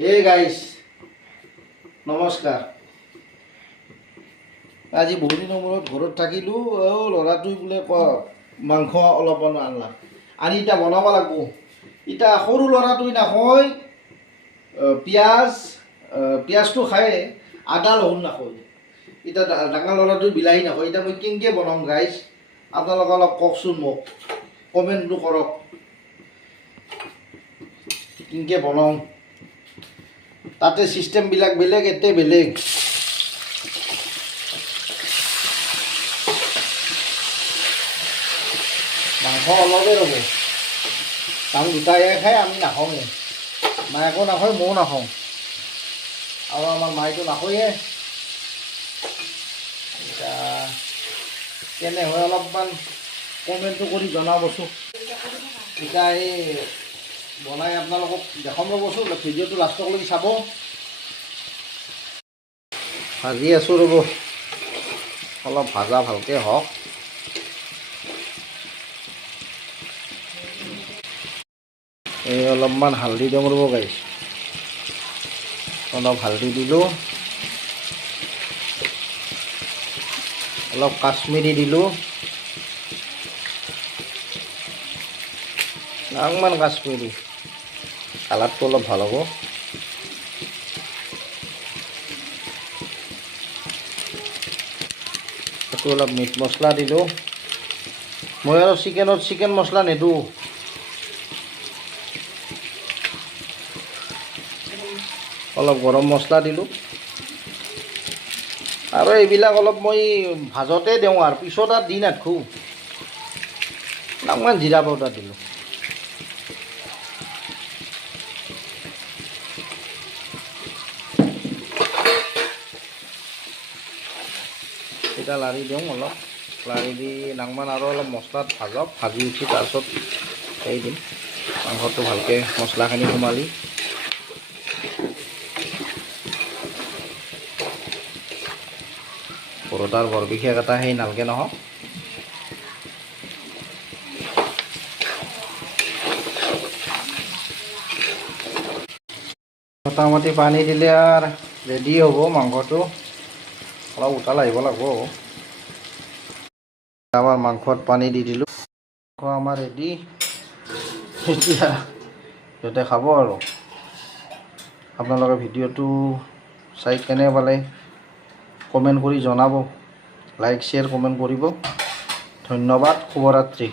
Hey guys নমস্কাৰ। আজি বহুত দিনৰ মূৰত ঘৰত থাকিলোঁ। ল'ৰাটোৱে বোলে মাংস অলপমান আনলা আনি এতিয়া বনাব লাগিব। এতিয়া সৰু ল'ৰাটোৱে নাখায় পিঁয়াজটো খায়, আদা নহৰু নাখায়। এতিয়া ডাঙৰ ল'ৰাটোৱে বিলাহী নাখায়। এতিয়া মই কেনেকৈ বনাম গাইজ, আপোনালোকে অলপ কওকচোন, মোক কমেণ্টটো কৰক কেনেকৈ বনাওঁ। তাতে চিষ্টেমবিলাক বেলেগ, এতে বেলেগ। মাংস অলপেই ৰ'ব, আমি দুটাই খাই, আমি নাখাওঁৱে। মায়েকো নাখায়, ময়ো নাখাওঁ, আৰু আমাৰ মায়েতো নাখায়ে। এতিয়া কেনে হয় অলপমান কমেণ্টটো কৰি জনাবচোন। এতিয়া এই বনাই আপোনালোকক দেখাম ৰ'বচোন, ভিডিঅ'টো লাষ্টলৈকে চাব। ভাজি আছোঁ ৰ'ব, অলপ ভাজা ভালকৈ হওক। এই অলপমান হালধি দিম ৰ'ব গাইছ, অলপ হালধি দিলোঁ, অলপ কাশ্মীৰী দিলোঁ, অলপমান কাশ্মীৰী, কালাৰটো অলপ ভাল হ'ব। সেইটো অলপ মিট মছলা দিলোঁ। মই আৰু চিকেন মছলা নিদিওঁ। অলপ গৰম মছলা দিলোঁ, আৰু এইবিলাক অলপ মই ভাজতে দিওঁ, আৰু পিছত আৰু দি নাথাকোঁ। অলপমান জিৰা পাউডাৰ দিলোঁ। এতিয়া লাৰি দিওঁ, অলপ লাৰি দি নাংমান আৰু অলপ মছলাত ভাজক। ভাজি উঠি তাৰপিছত এই দিম মাংসটো ভালকৈ মছলাখিনি সোমালি। পৰঠাৰ বৰ বিশেষ এটা সেই নালগে নহওক। মোটামুটি পানী দিলে আৰু ৰেডি হ'ব মাংসটো। অলপ উতাল আহিব লাগিব। আমাৰ মাংসত পানী দি দিলোঁ, মাংস আমাৰ ৰেডি। এতিয়া সিহঁতে খাব আৰু। আপোনালোকে ভিডিঅ'টো চাই কেনে পালে কমেণ্ট কৰি জনাব। লাইক শ্বেয়াৰ কমেণ্ট কৰিব। ধন্যবাদ, শুভৰাত্ৰি।